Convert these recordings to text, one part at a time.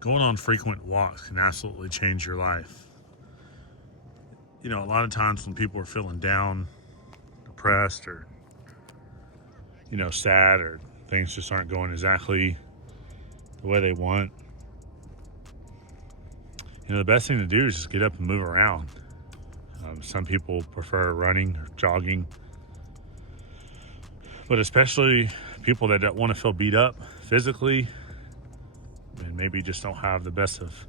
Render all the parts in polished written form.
going on frequent walks can absolutely change your life. You know, a lot of times when people are feeling down, depressed, or, sad, or things just aren't going exactly the way they want, the best thing to do is just get up and move around. Some people prefer running or jogging, but especially people that don't want to feel beat up physically and maybe just don't have the best of,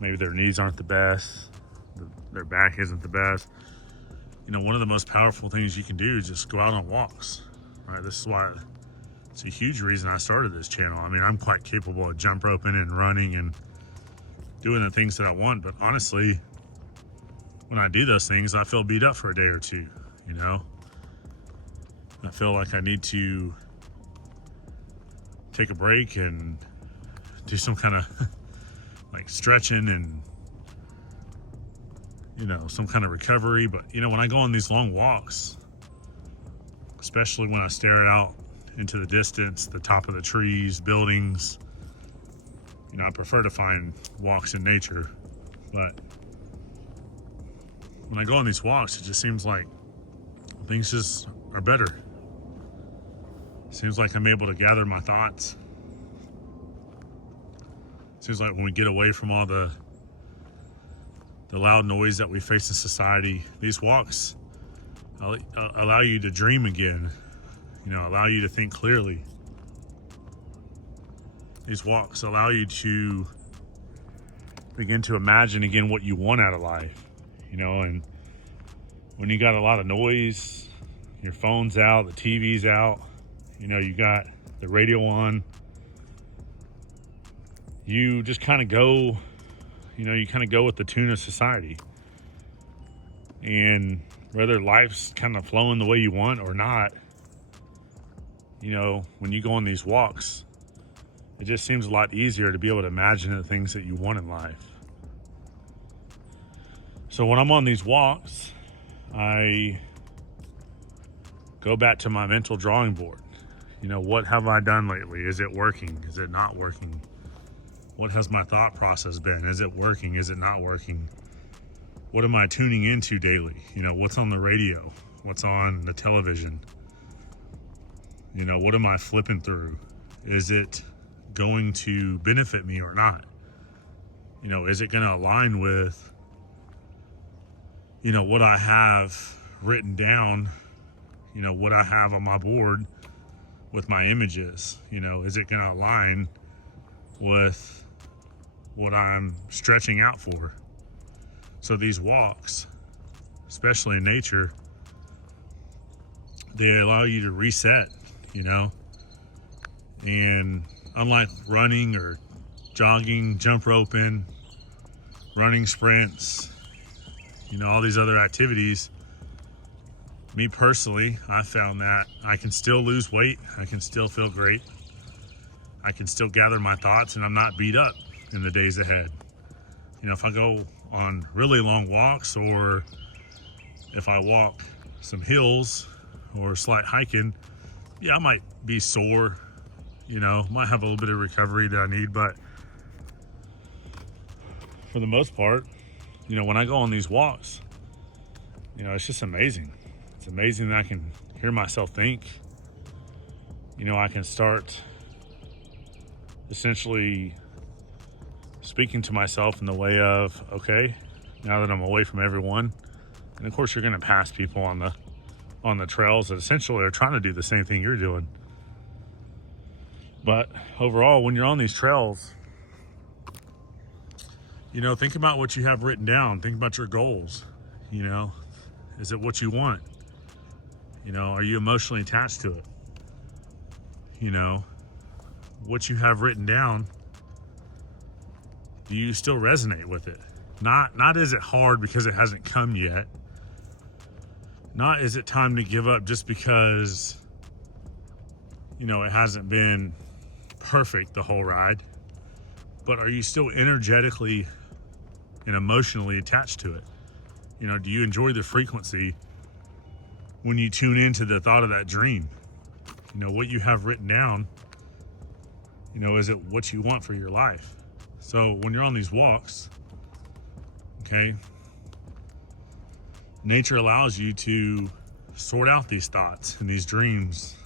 maybe their knees aren't the best, their back isn't the best. One of the most powerful things you can do is just go out on walks, right? This is why it's a huge reason I started this channel. I mean, I'm quite capable of jump roping and running and doing the things that I want, but honestly, when I do those things, I feel beat up for a day or two, I feel like I need to take a break and do some kind of like stretching and some kind of recovery. But when I go on these long walks, especially when I stare out into the distance, the top of the trees, buildings, I prefer to find walks in nature. But when I go on these walks, it just seems like things just are better. Seems like I'm able to gather my thoughts. Seems like when we get away from all the loud noise that we face in society, these walks allow you to dream again, allow you to think clearly. These walks allow you to begin to imagine again what you want out of life, and when you got a lot of noise, your phone's out, the TV's out, you got the radio on, you just kind of go, you kind of go with the tune of society. And whether life's kind of flowing the way you want or not, when you go on these walks, it just seems a lot easier to be able to imagine the things that you want in life. So when I'm on these walks, I go back to my mental drawing board. What have I done lately? Is it working? Is it not working? What has my thought process been? Is it working? Is it not working? What am I tuning into daily? What's on the radio? What's on the television? What am I flipping through? Is it going to benefit me or not? Is it going to align with, what I have written down, what I have on my board with my images? Is it going to align with what I'm stretching out for? So these walks, especially in nature, they allow you to reset, and unlike running or jogging, jump roping, running sprints, all these other activities, me personally, I found that I can still lose weight, I can still feel great, I can still gather my thoughts, and I'm not beat up in the days ahead. If I go on really long walks, or if I walk some hills or slight hiking, I might be sore, might have a little bit of recovery that I need, but for the most part, when I go on these walks, it's just amazing. It's amazing that I can hear myself think. I can start essentially speaking to myself in the way of, okay, now that I'm away from everyone, and of course you're going to pass people on the trails that essentially are trying to do the same thing you're doing. But overall, when you're on these trails, think about what you have written down. Think about your goals. Is it what you want? Are you emotionally attached to it? What you have written down, do you still resonate with it? Not is it hard because it hasn't come yet. Not is it time to give up just because, it hasn't been perfect the whole ride. But are you still energetically and emotionally attached to it? Do you enjoy the frequency when you tune into the thought of that dream? What you have written down, You know, is it what you want for your life? So when you're on these walks, okay, nature allows you to sort out these thoughts and these dreams,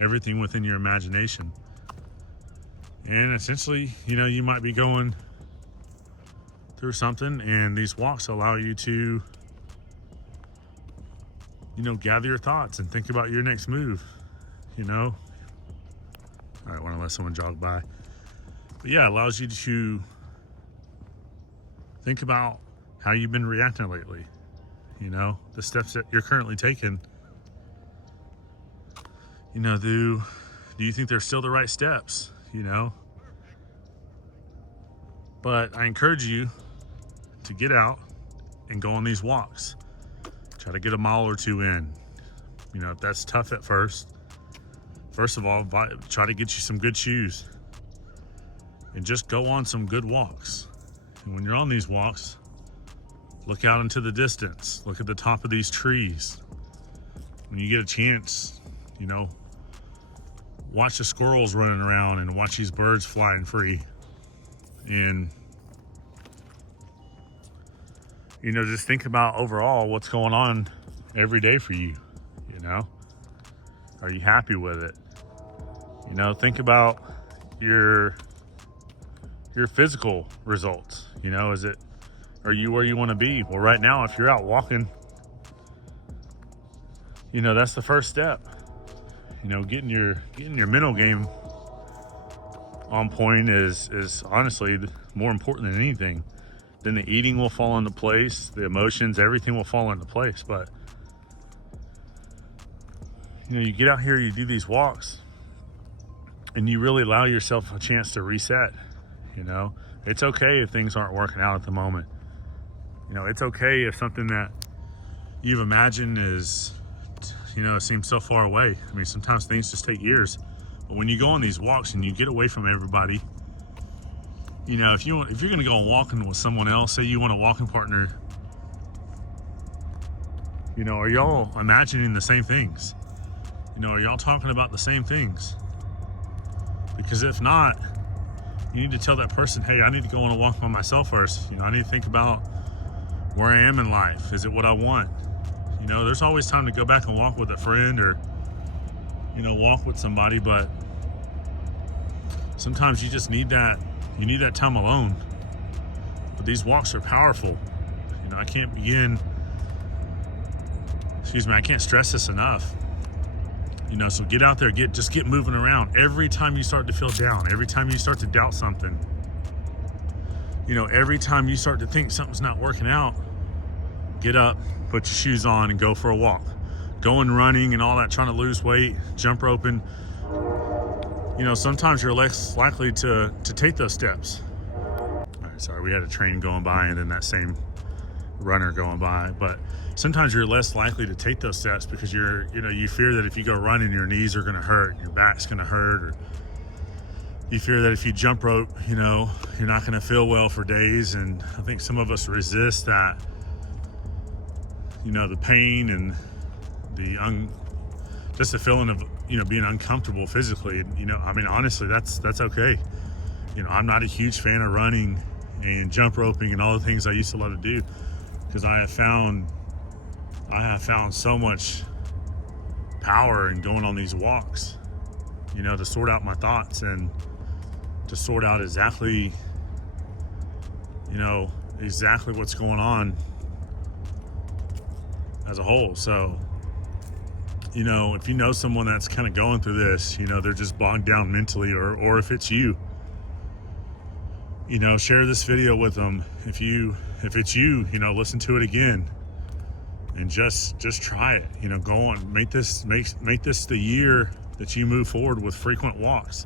everything within your imagination. And essentially, you know, you might be going through something, and these walks allow you to, you know, gather your thoughts and think about your next move, you know. All right, I want to let someone jog by. But yeah, it allows you to think about how you've been reacting lately, you know, the steps that you're currently taking. You know, do you think they're still the right steps, you know? But I encourage you to get out and go on these walks. Try to get a mile or two in. You know, if that's tough at first of all, try to get you some good shoes and just go on some good walks. And when you're on these walks, look out into the distance. Look at the top of these trees. When you get a chance, you know, watch the squirrels running around and watch these birds flying free. And, you know, just think about overall what's going on every day for you, you know? Are you happy with it? You know, think about your physical results. You know, are you where you want to be? Well, right now, if you're out walking, you know, that's the first step. You know, getting your mental game on point is honestly more important than anything. Then the eating will fall into place, the emotions, everything will fall into place. But, you know, you get out here, you do these walks, and you really allow yourself a chance to reset. You know, it's okay if things aren't working out at the moment. You know, it's okay if something that you've imagined is, you know, it seems so far away. I mean, sometimes things just take years. But when you go on these walks and you get away from everybody, you know, if you're going to go walking with someone else, say you want a walking partner, you know, are y'all imagining the same things? You know, are y'all talking about the same things? Because if not, you need to tell that person, hey, I need to go on a walk by myself first. You know, I need to think about where I am in life. Is it what I want? You know, there's always time to go back and walk with a friend or, you know, walk with somebody, but sometimes you just need that. You need that time alone. But these walks are powerful. You know, I can't stress this enough. You know, so get out there, just get moving around. Every time you start to feel down, every time you start to doubt something, you know, every time you start to think something's not working out, get up, put your shoes on and go for a walk. Going running and all that, trying to lose weight, jump roping. You know, sometimes you're less likely to take those steps. All right, sorry, we had a train going by and then that same runner going by, but sometimes you're less likely to take those steps because you fear that if you go running, your knees are going to hurt, your back's going to hurt, or you fear that if you jump rope, you know, you're not going to feel well for days. And I think some of us resist that, you know, the pain and just the feeling of, you know, being uncomfortable physically. And, you know, I mean, honestly, that's okay. You know, I'm not a huge fan of running and jump roping and all the things I used to love to do, because I have found so much power in going on these walks, you know, to sort out my thoughts and to sort out exactly what's going on as a whole. So, you know, if you know someone that's kind of going through this, you know, they're just bogged down mentally, or if it's you, you know, share this video with them. If it's you, you know, listen to it again and just try it. You know, go on, make this the year that you move forward with frequent walks.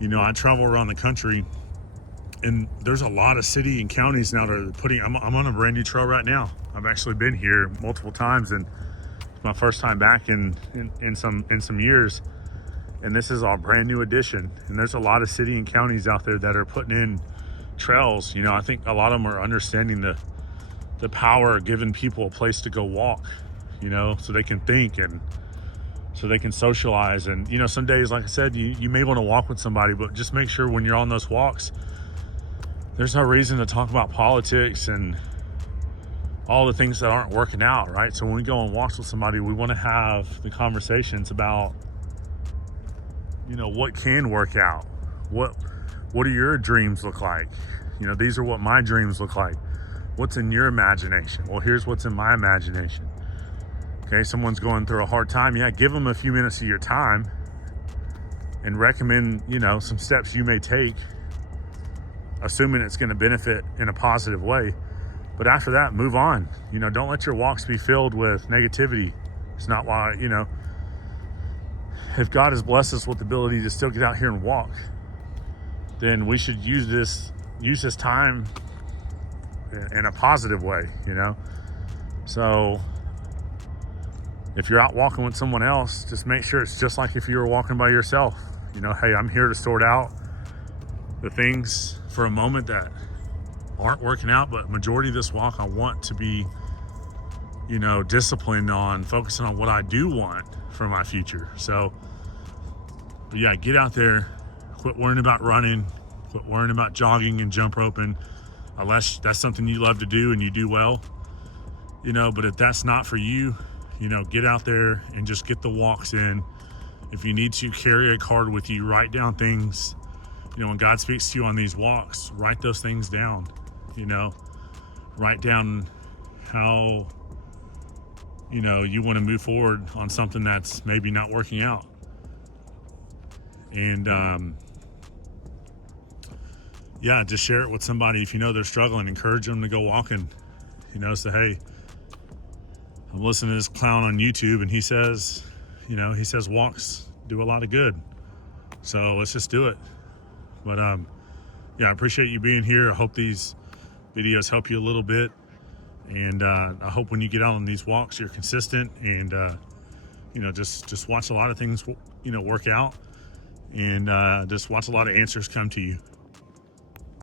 You know, I travel around the country, and there's a lot of city and counties now that are putting. I'm on a brand new trail right now. I've actually been here multiple times, and it's my first time back in some years. And this is our brand new addition. And there's a lot of city and counties out there that are putting in trails. You know, I think a lot of them are understanding the power of giving people a place to go walk, you know, so they can think and so they can socialize. And, you know, some days, like I said, you may want to walk with somebody, but just make sure when you're on those walks, there's no reason to talk about politics and all the things that aren't working out, right? So when we go on walks with somebody, we want to have the conversations about, you know, what can work out. What do your dreams look like? You know, these are what my dreams look like. What's in your imagination? Well, here's what's in my imagination. Okay, someone's going through a hard time. Yeah, give them a few minutes of your time and recommend, you know, some steps you may take, assuming it's going to benefit in a positive way. But after that, move on. You know, don't let your walks be filled with negativity. It's not why, you know, if God has blessed us with the ability to still get out here and walk, then we should use this time in a positive way, you know? So if you're out walking with someone else, just make sure it's just like if you were walking by yourself. You know, hey, I'm here to sort out the things for a moment that aren't working out, but majority of this walk, I want to be, you know, disciplined on focusing on what I do want for my future. So, but yeah, get out there, quit worrying about running, quit worrying about jogging and jump roping, unless that's something you love to do and you do well, you know. But if that's not for you, you know, get out there and just get the walks in. If you need to, carry a card with you, write down things. You know, when God speaks to you on these walks, write those things down. You know, write down how, you know, you want to move forward on something that's maybe not working out. And yeah, just share it with somebody. If you know they're struggling, encourage them to go walking. You know, say, hey, I'm listening to this clown on YouTube and he says walks do a lot of good. So let's just do it. But yeah, I appreciate you being here. I hope these videos help you a little bit. And I hope when you get out on these walks, you're consistent and, you know, just watch a lot of things, you know, work out, and just watch a lot of answers come to you.